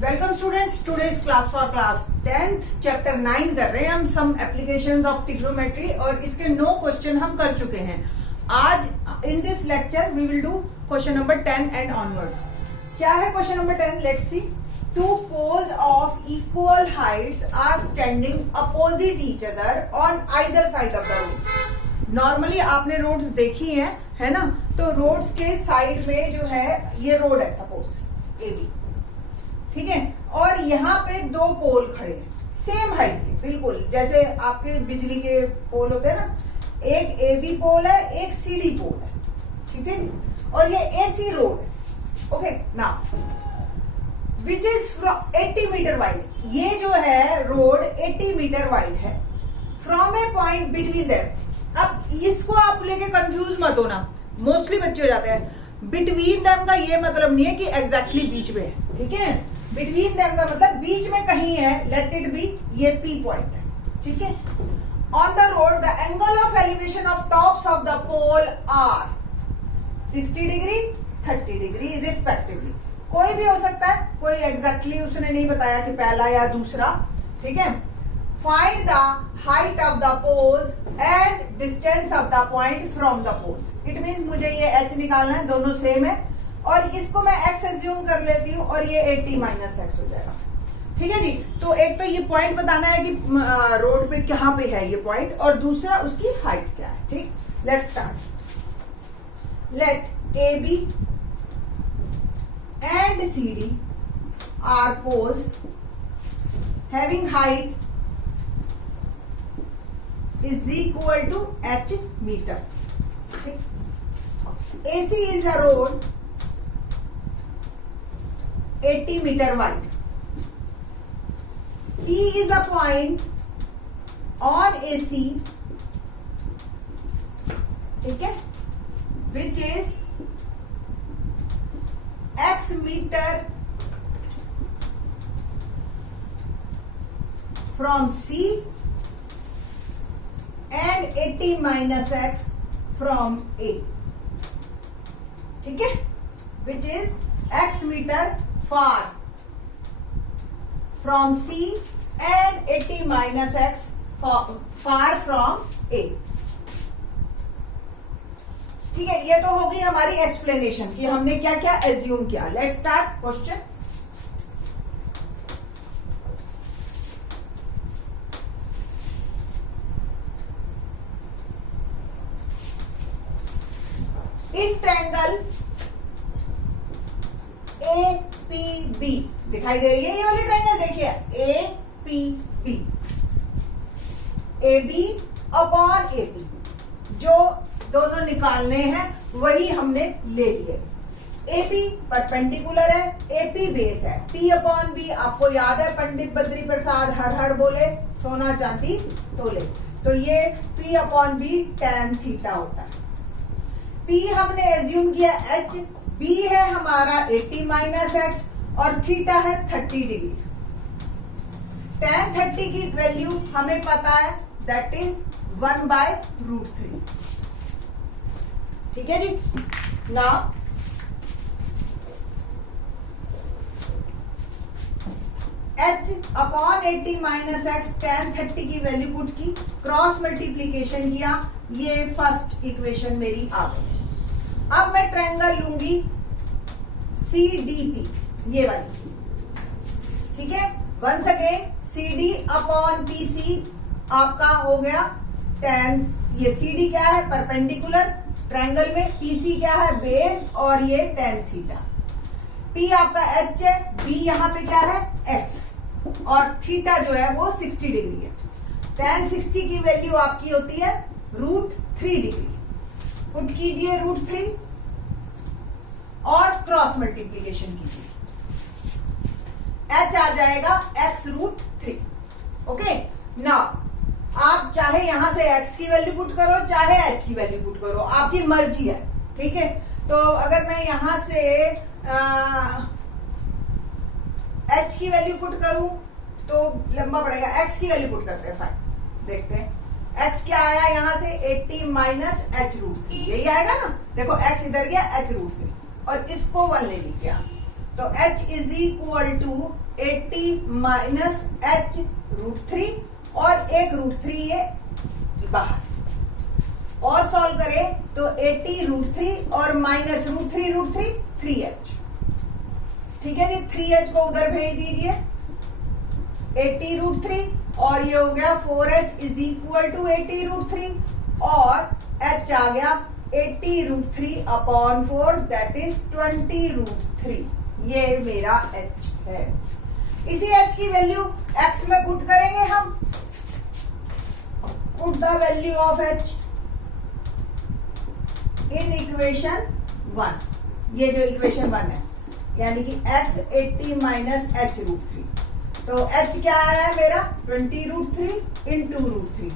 Welcome students, today's class for class 10th chapter 9 कर रहे हैं हम, सम एप्लीकेशंस ऑफ ट्रिग्नोमेट्री, और इसके 9 क्वेश्चन हम कर चुके हैं। आज in this lecture we will do question number 10 and onwards. क्या है question number 10? Let's see. Two poles of equal heights are standing opposite each other on either side of the road. Normally आपने roads देखी हैं, है ना? तो roads के side में जो है ये रोड है, सपोज ए बी, ठीक है, और यहाँ पे 2 पोल खड़े हैं सेम हाइट के, बिल्कुल जैसे आपके बिजली के पोल होते हैं ना। एक ए बी पोल है, एक सी डी पोल है, ठीक है, और ये एसी रोड है। Okay, now which is 80 metre wide. ये जो है रोड 80 मीटर वाइड है from a point between them. अब इसको आप लेके कंफ्यूज मत होना, मोस्टली बच्चे हो जाते हैं। बिटवीन देम का ये मतलब नहीं है कि एग्जैक्टली बीच में है, ठीक है। बिटवीन देम का मतलब बीच में कहीं है, लेट इट बी ये पी पॉइंट है, ठीक है। On the road the angle of elevation of tops of the pole are 60 degree 30 degree respectively. कोई भी हो सकता है, कोई एग्जैक्टली उसने नहीं बताया कि पहला या दूसरा, ठीक है। Find the height of the poles and distance of the point from the poles. It means मुझे ये एच निकालना है, दोनों सेम है, और इसको मैं x एज्यूम कर लेती हूँ और ये 80 माइनस x हो जाएगा, ठीक है जी। तो एक तो ये पॉइंट बताना है कि रोड पे कहाँ पे है ये पॉइंट, और दूसरा उसकी हाइट क्या है, ठीक। Let's start. Let A B and C D are poles having height is equal to h metre, ठीक। AC is a road 80 meter wide. P is a point on AC, ठीक है, which is x meter from C and 80 minus x from A, ठीक है, which is x meter far from C and 80 minus x far from A, ठीक है। ये तो हो गई हमारी एक्सप्लेनेशन कि हमने क्या क्या एज्यूम किया। Let's start question. In triangle APB दिखाई दे रही है, ये वाली ट्रायंगल देखिए, APB, AB अपॉन AP, जो दोनों निकालने हैं वही हमने ले लिए। AB परपेंडिकुलर है, AP बेस है, P अपॉन B आपको याद है, पंडित बद्री प्रसाद हर हर बोले सोना चांदी तोले, तो ये P upon B tan theta होता है। P हमने एज्यूम किया H, B है हमारा 80 माइनस एक्स, और थीटा है 30 डिग्री। tan 30 की वैल्यू हमें पता है, दैट इज 1/√3, ठीक है जी। Now H upon 80 minus x tan 30 की वैल्यू पुट की, क्रॉस मल्टीप्लीकेशन किया, ये फर्स्ट इक्वेशन मेरी आ गई। अब मैं ट्रायंगल लूंगी CDP, ये वाली, ठीक है। Once again CD upon PC आपका हो गया tan, ये CD क्या है, परपेंडिकुलर ट्रायंगल में, PC क्या है, बेस, और ये tan थीटा। P आपका H है, B यहाँ पे क्या है, X, और थीटा जो है वो 60 डिग्री है। tan 60 की वैल्यू आपकी होती है √3 डिग्री। पुट कीजिए √3 और क्रॉस मल्टीप्लीकेशन कीजिए, h आ जाएगा x√3। ओके, नाउ आप चाहे यहां से x की वैल्यू पुट करो, चाहे h की वैल्यू पुट करो, आपकी मर्जी है, ठीक है। तो अगर मैं यहां से h की वैल्यू पुट करूं तो लंबा पड़ेगा, x की वैल्यू पुट करते हैं, फाइन, देखते हैं x क्या आया यहां से 80 माइनस h√3, यही आएगा ना। देखो x इधर गया, h√3, और इसको 1 ले लीजिए आप, तो h is equal to 80 minus h √3 और एक √3 ये बाहर, और सॉल्व करें तो 80 √3 और माइनस √3 3h। ठीक है जी, 3h को उधर भेज दीजिए, 80 √3 और ये हो गया 4h इज इक्वल टू 80 √3 और h आ गया 80 √3 अपॉन 4 दैट इज 20 √3। ये मेरा h है। इसी h की वैल्यू x में पुट करेंगे हम, put the value of h in equation 1। ये जो इक्वेशन 1 है यानी कि x 80 माइनस h √3, तो h क्या आ रहा है मेरा 20 √3 इंटू √3,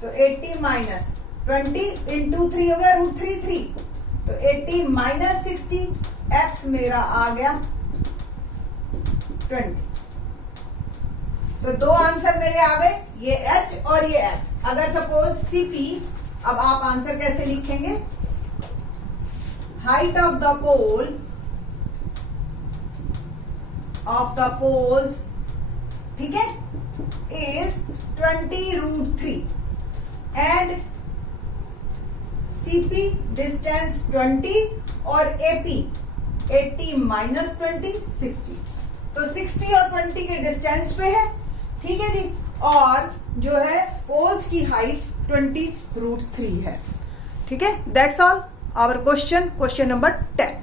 तो 80 माइनस 20 इंटू 3 हो गया √3 3, तो 80 माइनस 60 x मेरा आ गया 20। तो दो आंसर मेरे आ गए, ये h और ये x। अगर सपोज CP, अब आप आंसर कैसे लिखेंगे, हाइट ऑफ द पोल्स, ठीक है, इज 20 √3 एंड CP डिस्टेंस 20 और AP 80 माइनस 20 60, तो 60 और 20 के डिस्टेंस पे है। ठीक है जी, और जो है पोल्स की हाइट 20 √3 है। ठीक है, that's all our question number 10।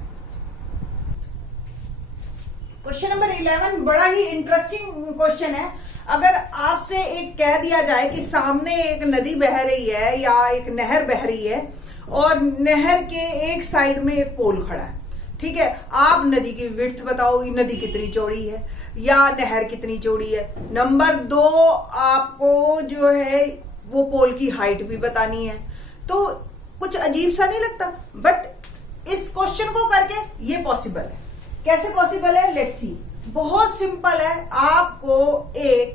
Question number 11 बड़ा ही इंटरेस्टिंग क्वेश्चन है। अगर आपसे एक कह दिया जाए कि सामने एक नदी बह रही है या एक नहर बह रही है और नहर के एक साइड में एक पोल खड़ा है, ठीक है, आप नदी की विड्थ बताओ, नदी कितनी चौड़ी है या नहर कितनी चौड़ी है। नंबर 2, आपको जो है वो पोल की हाइट भी बतानी है। तो कुछ अजीब सा नहीं लगता, बट इस क्वेश्चन को करके ये पॉसिबल है। कैसे पॉसिबल है, लेट्स सी। बहुत सिंपल है, आपको एक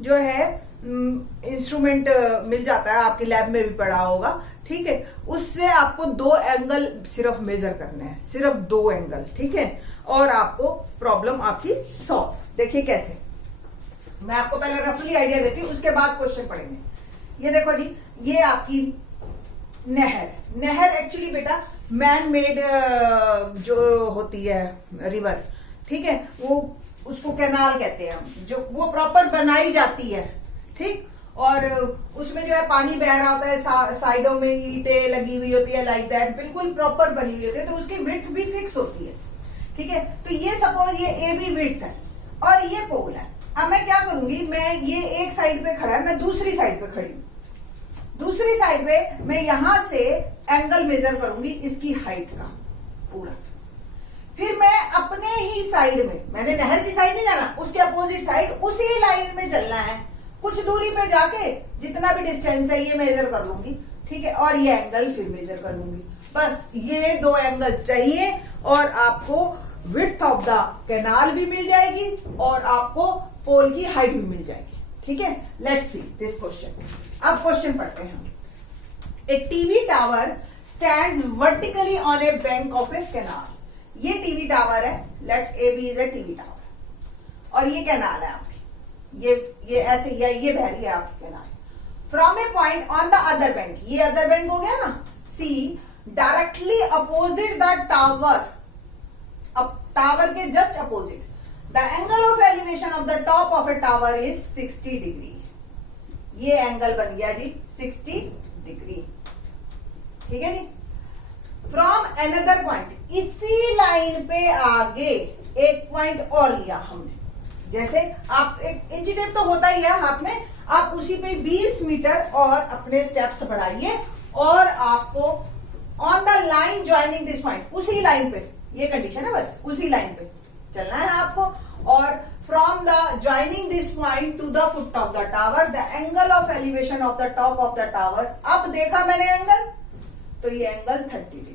जो है इंस्ट्रूमेंट मिल जाता है, आपके लैब में भी पड़ा होगा, ठीक है, उससे आपको 2 एंगल सिर्फ मेजर करने हैं, सिर्फ 2 एंगल, ठीक है, और आपको प्रॉब्लम आपकी सॉल्व। देखिए कैसे, मैं आपको पहले रफली आइडिया देती हूँ, उसके बाद क्वेश्चन पढ़ेंगे। ये देखो जी, ये आपकी नहर एक्चुअली बेटा मैन मेड जो होती है रिवर, ठीक है, वो उसको कैनाल कहते हैं हम, जो वो प्रॉपर बनाई जाती है, ठीक, और उसमें जो है पानी बह रहा होता है, साइडों में ईंटें लगी हुई होती है, लाइक दैट, बिल्कुल प्रॉपर बनी हुई होती है, तो उसकी विड्थ भी फिक्स होती है। ठीक है, तो ये सपोज ये AB विड्थ है और ये पोल है। अब मैं क्या करूंगी, मैं ये एक साइड पे खड़ा है, मैं दूसरी साइड पे खड़ी हूं, दूसरी साइड पे मैं यहां से एंगल मेजर करूंगी इसकी हाइट का पूरा। फिर मैं अपने ही साइड में, मैंने नहर की साइड नहीं जाना, उसके अपोजिट साइड उसी लाइन में चलना है, कुछ दूरी पे जाके जितना भी डिस्टेंस है ये मेजर कर लूंगी, ठीक है, और ये एंगल फिर मेजर कर लूंगी। बस ये 2 एंगल चाहिए और आपको विड्थ ऑफ द कैनाल भी मिल जाएगी और आपको पोल की हाइट भी मिल जाएगी। ठीक है, लेट्स सी दिस क्वेश्चन। अब क्वेश्चन पढ़ते हैं हम। A TV tower stands vertically on a bank of a canal. ये टीवी टावर है, let A B is a TV tower, और ये कैनाल है आपकी, ये ऐसे ये बह रही है आपकी canal. From a point on the other bank, ये अदर बैंक हो गया ना, see directly opposite the tower, अब टावर के just opposite, the angle of elevation of the top of A tower is 60 degree. ये एंगल बन गया जी 60 degree. ठीक है जी। फ्रॉम अनदर पॉइंट, इसी लाइन पे आगे एक पॉइंट और लिया हमने, जैसे आप एक इंची टेप तो होता ही है हाथ में, आप उसी पे 20 मीटर और अपने स्टेप्स बढ़ाइए और आपको on the line joining this point, उसी लाइन पे, ये कंडीशन है, बस उसी लाइन पे चलना है आपको। और from the joining this point two the foot of the tower, the angle of elevation of the top of the tower, अब देखा मैंने एंगल, तो ये एंगल 30 डिग्री।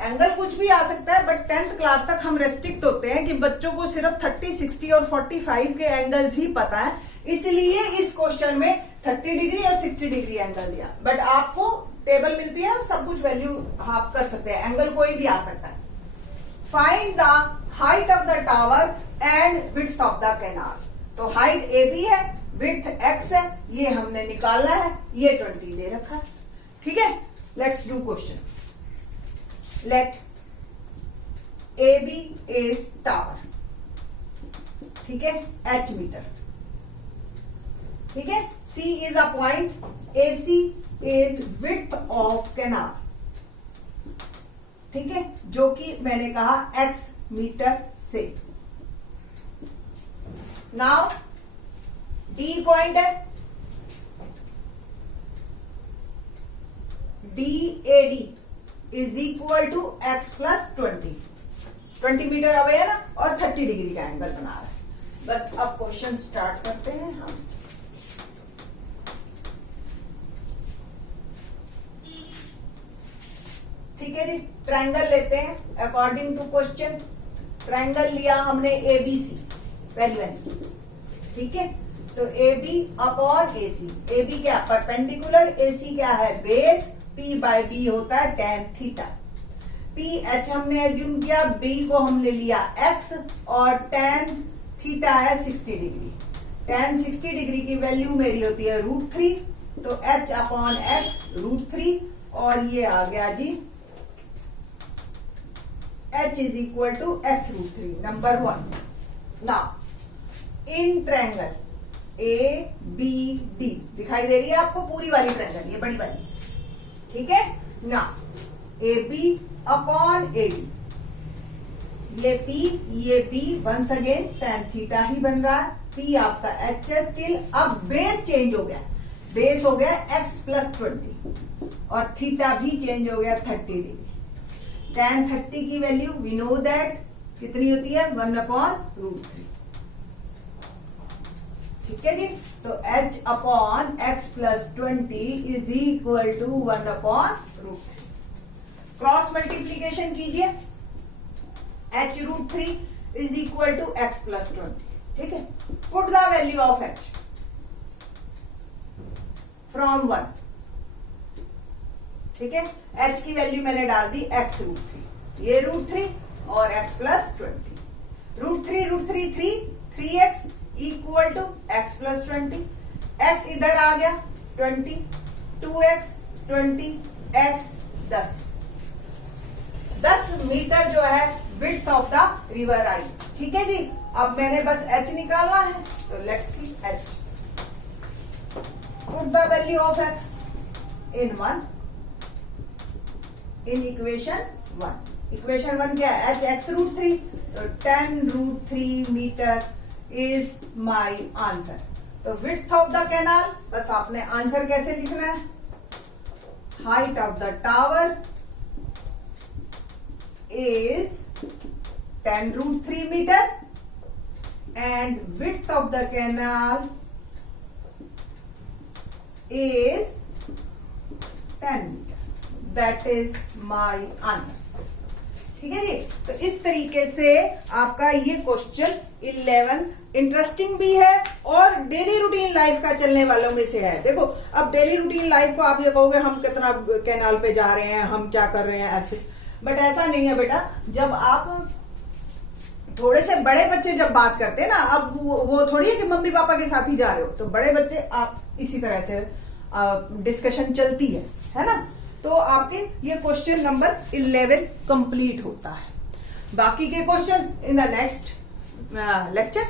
एंगल कुछ भी आ सकता है, बट 10th क्लास तक हम रेस्ट्रिक्ट होते हैं कि बच्चों को सिर्फ 30, 60 और 45 के एंगल्स ही पता है, इसलिए इस क्वेश्चन में 30 डिग्री और 60 डिग्री एंगल दिया। बट आपको टेबल मिलती है, सब कुछ वैल्यू आप कर सकते हैं, एंगल कोई भी आ सकता है। Find the height of the tower and width of the canal. तो हाइट AB है, विड्थ x है, ये हमने निकालना है, ये 20 दे रखा है। ठीक है, let's do question. Let AB is tower, ठीक है, h मीटर, ठीक है, C is a point, AC is width of canal, ठीक है, जो कि मैंने कहा x मीटर से। नाउ D पॉइंट है, DAD is equal to x plus 20 metre away है ना, और 30 डिग्री का एंगल बना रहा है। बस अब क्वेश्चन स्टार्ट करते हैं हम। ठीक है जी, ट्रायंगल लेते हैं अकॉर्डिंग टू क्वेश्चन। ट्रायंगल लिया हमने ABC पहली वाली, ठीक है। तो AB अपॉन AC, AB क्या परपेंडिकुलर, AC क्या है बेस, P बाय B होता है tan थीटा। PH हमने एज्यूम किया, B को हमने लिया X और tan थीटा है 60 डिग्री। tan 60 डिग्री की वैल्यू मेरी होती है √3, तो H अपॉन X √3, और ये आ गया जी H is equal to X √3, number 1। Now in triangle ABD दिखाई दे रही है आपको पूरी वाली ट्रायंगल, ये बड़ी वाली, ठीक है ना। AB अपॉन AD, ये P ये B, once again tan theta ही बन रहा है। P आपका H है स्टिल, अब बेस चेंज हो गया, बेस हो गया x प्लस 20 और थीटा भी चेंज हो गया 30 डिग्री। tan 30 की वैल्यू वी नो दैट कितनी होती है 1 अपॉन √3, ठीक है जी। तो h upon x plus 20 is equal to 1 upon √3। Cross multiplication कीजिए, h √3 is equal to x plus 20, ठीक है। Put the value of h from 1, ठीक है। h की वैल्यू मैंने डाल दी x √3, ये √3 और x plus 20, √3 3x equal to x plus 20, x इधर आ गया 20, 2x 20, x 10 मीटर जो है विड्थ ऑफ द रिवर आई, ठीक है जी। अब मैंने बस h निकालना है, तो let's see h। Put the value of x in 1 in equation 1। Equation 1 क्या है, h x √3, तो 10 √3 मीटर इज माई आंसर। तो विड्थ ऑफ द कैनाल, बस आपने आंसर कैसे लिखना है, height of the tower is 10 √3 meter and width of the canal is 10 meter. That is my answer. ठीक है जी। तो इस तरीके से आपका ये क्वेश्चन 11 इंटरेस्टिंग भी है और डेली रूटीन लाइफ का चलने वालों में से है। देखो अब डेली रूटीन लाइफ को आप ये कहोगे हम कितना कैनाल पे जा रहे हैं, हम क्या कर रहे हैं, ऐसे, बट ऐसा नहीं है बेटा। जब आप थोड़े से बड़े बच्चे जब बात करते हैं ना, अब वो थोड़ी है कि मम्मी पापा के साथ ही जा रहे हो, तो बड़े बच्चे आप इसी तरह से डिस्कशन चलती है ना। तो आपके ये क्वेश्चन नंबर 11 कंप्लीट होता है। बाकी के question in the next lecture